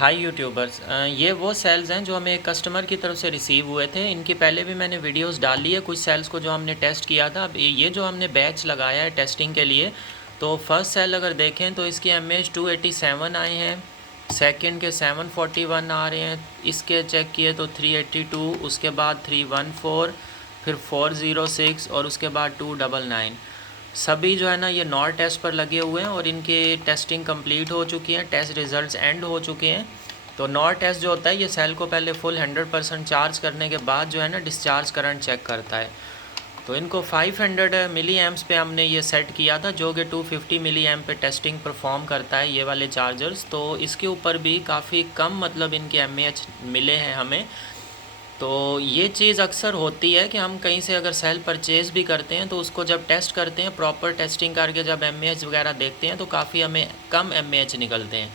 हाय YouTubers, ये वो sales हैं जो हमें एक कस्टमर की तरफ से रिसीव हुए थे। इनकी पहले भी मैंने वीडियोस डाली है कुछ सेल्स को जो हमने टेस्ट किया था। अब ये जो हमने बैच लगाया है टेस्टिंग के लिए, तो फर्स्ट सेल अगर देखें तो इसकी एमएच 287 आए हैं, सेकंड के 741 आ रहे हैं, इसके चेक किए तो 382, उसके बाद 314, फिर 406 और उसके बाद 299। सभी जो है ना ये नॉर टेस्ट पर लगे हुए हैं और इनके टेस्टिंग कंप्लीट हो चुकी है, टेस्ट रिज़ल्ट्स एंड हो चुके हैं। तो नॉर टेस्ट जो होता है ये सेल को पहले फुल 100% चार्ज करने के बाद जो है ना डिस्चार्ज करंट चेक करता है। तो इनको 500 मिली एम्प्स पे हमने ये सेट किया था, जो कि 250 मिली एम्प पे टेस्टिंग परफॉर्म करता है ये वाले चार्जर्स। तो इसके ऊपर भी काफ़ी कम मतलब इनके एमएएच मिले हैं हमें। तो ये चीज़ अक्सर होती है कि हम कहीं से अगर सेल परचेज़ भी करते हैं तो उसको जब टेस्ट करते हैं, प्रॉपर टेस्टिंग करके जब एमएएच वगैरह देखते हैं तो काफ़ी हमें कम एमएएच निकलते हैं।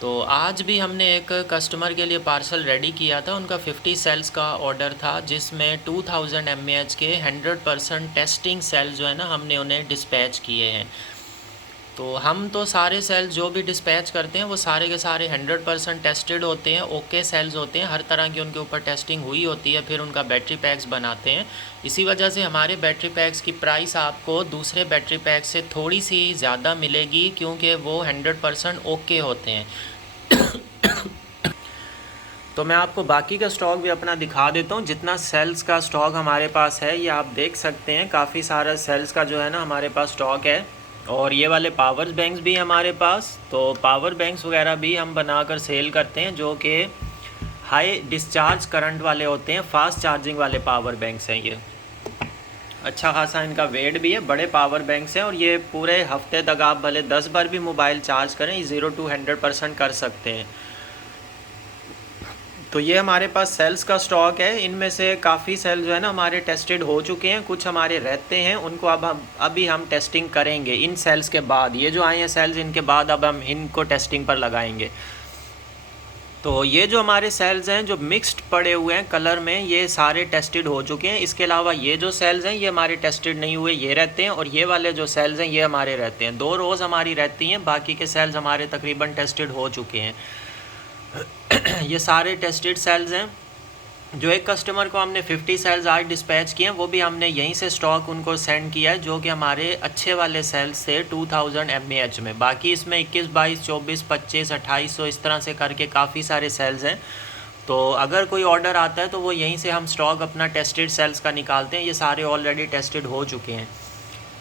तो आज भी हमने एक कस्टमर के लिए पार्सल रेडी किया था, उनका 50 सेल्स का ऑर्डर था जिसमें 2000 एमएएच के 100% टेस्टिंग सेल जो है ना हमने उन्हें डिस्पैच किए हैं। तो हम तो सारे सेल्स जो भी डिस्पैच करते हैं वो सारे के सारे 100% टेस्टेड होते हैं, ओके सेल्स होते हैं, हर तरह की उनके ऊपर टेस्टिंग हुई होती है, फिर उनका बैटरी पैक्स बनाते हैं। इसी वजह से हमारे बैटरी पैक्स की प्राइस आपको दूसरे बैटरी पैक से थोड़ी सी ज़्यादा मिलेगी, क्योंकि वो 100% ओके होते हैं। तो मैं आपको बाकी का स्टॉक भी अपना दिखा देता हूँ। जितना सेल्स का स्टॉक हमारे पास है ये आप देख सकते हैं, काफ़ी सारा सेल्स का जो है ना हमारे पास स्टॉक है। और ये वाले पावर बैंक्स भी हमारे पास, तो पावर बैंक्स वगैरह भी हम बनाकर सेल करते हैं, जो कि हाई डिस्चार्ज करंट वाले होते हैं, फास्ट चार्जिंग वाले पावर बैंक्स हैं ये। अच्छा खासा इनका वेट भी है, बड़े पावर बैंक्स हैं और ये पूरे हफ्ते तक आप भले 10 बार भी मोबाइल चार्ज करें, ये 0 to 100% कर सकते हैं। तो ये हमारे पास सेल्स का स्टॉक है। इनमें से काफ़ी सेल जो है ना हमारे टेस्टेड हो चुके हैं, कुछ हमारे रहते हैं, उनको अब हम अभी टेस्टिंग करेंगे इन सेल्स के बाद। ये जो आए हैं सेल्स, इनके बाद अब हम इनको टेस्टिंग पर लगाएंगे। तो ये जो हमारे सेल्स हैं जो मिक्स्ड पड़े हुए हैं कलर में, ये सारे टेस्टेड हो चुके हैं। इसके अलावा ये जो सेल्स हैं ये हमारे टेस्टेड नहीं हुए, ये रहते हैं। और ये वाले जो सेल्स हैं ये हमारे रहते हैं, 2 रोज़ हमारी रहती हैं, बाकी के सेल्स हमारे तकरीबन टेस्टेड हो चुके हैं। ये सारे टेस्टेड सेल्स हैं। जो एक कस्टमर को हमने 50 सेल्स आज डिस्पैच किए हैं, वो भी हमने यहीं से स्टॉक उनको सेंड किया है, जो कि हमारे अच्छे वाले सेल्स थे 2000 mAh में। बाकी इसमें 21, 22, 24, 25, 2800 इस तरह से करके काफ़ी सारे सेल्स हैं। तो अगर कोई ऑर्डर आता है तो वो यहीं से हम स्टॉक अपना टेस्टेड सेल्स का निकालते हैं। ये सारे ऑलरेडी टेस्टेड हो चुके हैं।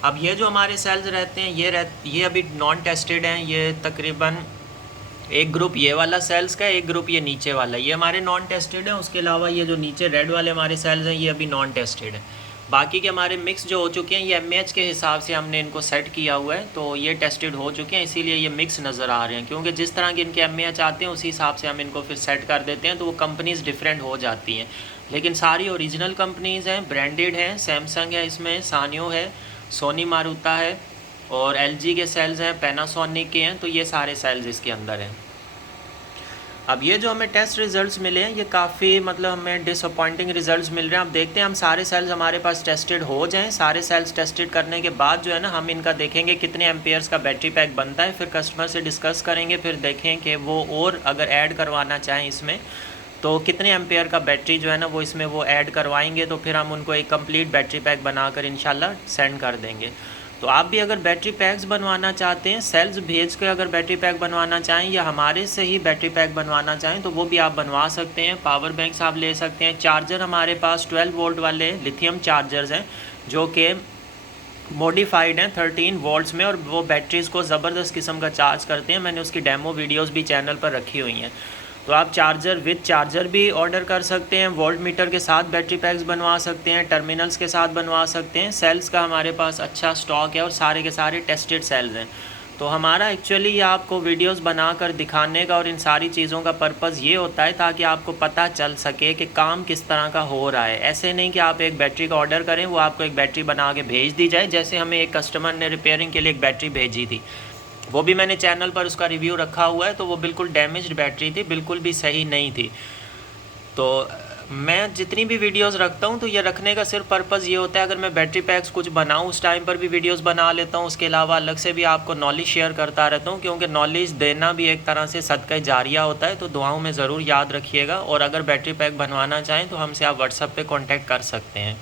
अब ये जो हमारे सेल्स रहते हैं ये अभी नॉन टेस्टेड हैं। ये तकरीबन एक ग्रुप ये वाला सेल्स का है, एक ग्रुप ये नीचे वाला, ये हमारे नॉन टेस्टेड है। उसके अलावा ये जो नीचे रेड वाले हमारे सेल्स हैं ये अभी नॉन टेस्टेड है। बाकी के हमारे मिक्स जो हो चुके हैं, ये एमएएच के हिसाब से हमने इनको सेट किया हुआ है, तो ये टेस्टेड हो चुके हैं, इसीलिए ये मिक्स नज़र आ रहे हैं। क्योंकि जिस तरह के इनके एमएएच आते हैं उसी हिसाब से हम इनको फिर सेट कर देते हैं, तो वो कंपनीज़ डिफरेंट हो जाती हैं। लेकिन सारी ओरिजिनल कंपनीज़ हैं, ब्रांडेड हैं। सैमसंग है, इसमें सानियो है, सोनी मारुता है, और एलजी के सेल्स हैं, पैनासोनिक के हैं। तो ये सारे सेल्स इसके अंदर हैं। अब ये जो हमें टेस्ट रिज़ल्ट्स मिले हैं ये काफ़ी मतलब हमें डिसअपॉइंटिंग रिज़ल्ट्स मिल रहे हैं। अब देखते हैं हम सारे सेल्स हमारे पास टेस्टेड हो जाएं। सारे सेल्स टेस्टेड करने के बाद जो है ना हम इनका देखेंगे कितने एम्पेयर्स का बैटरी पैक बनता है, फिर कस्टमर से डिस्कस करेंगे, फिर देखें कि वो और अगर ऐड करवाना चाहें इसमें तो कितने एम्पेयर का बैटरी जो है ना वो इसमें वो ऐड करवाएंगे। तो फिर हम उनको एक कंप्लीट बैटरी पैक बनाकर इंशाल्लाह सेंड कर देंगे। तो आप भी अगर बैटरी पैक्स बनवाना चाहते हैं, सेल्स भेज के अगर बैटरी पैक बनवाना चाहें या हमारे से ही बैटरी पैक बनवाना चाहें तो वो भी आप बनवा सकते हैं। पावर बैंक्स आप ले सकते हैं। चार्जर हमारे पास 12 वोल्ट वाले लिथियम चार्जर्स हैं, जो कि मॉडिफाइड हैं 13 वोल्ट्स में, और वो बैटरीज़ को ज़बरदस्त किस्म का चार्ज करते हैं। मैंने उसकी डेमो वीडियोस भी चैनल पर रखी हुई हैं। तो आप चार्जर विद चार्जर भी ऑर्डर कर सकते हैं, वोल्ट मीटर के साथ बैटरी पैक्स बनवा सकते हैं, टर्मिनल्स के साथ बनवा सकते हैं। सेल्स का हमारे पास अच्छा स्टॉक है और सारे के सारे टेस्टेड सेल्स हैं। तो हमारा एक्चुअली ये आपको वीडियोस बनाकर दिखाने का और इन सारी चीज़ों का पर्पज़ ये होता है ताकि आपको पता चल सके कि काम किस तरह का हो रहा है। ऐसे नहीं कि आप एक बैटरी का ऑर्डर करें, वो आपको एक बैटरी बना के भेज दी जाए। जैसे हमें एक कस्टमर ने रिपेयरिंग के लिए एक बैटरी भेजी थी, वो भी मैंने चैनल पर उसका रिव्यू रखा हुआ है, तो वो बिल्कुल डैमेज्ड बैटरी थी, बिल्कुल भी सही नहीं थी। तो मैं जितनी भी वीडियोस रखता हूँ तो ये रखने का सिर्फ पर्पज़ ये होता है, अगर मैं बैटरी पैक्स कुछ बनाऊँ उस टाइम पर भी वीडियोस बना लेता हूँ, उसके अलावा अलग से भी आपको नॉलेज शेयर करता रहता हूँ, क्योंकि नॉलेज देना भी एक तरह से सदका जारिया होता है। तो दुआओं में ज़रूर याद रखिएगा, और अगर बैटरी पैक बनवाना चाहें तो हमसे आप व्हाट्सएप पे कांटेक्ट कर सकते हैं।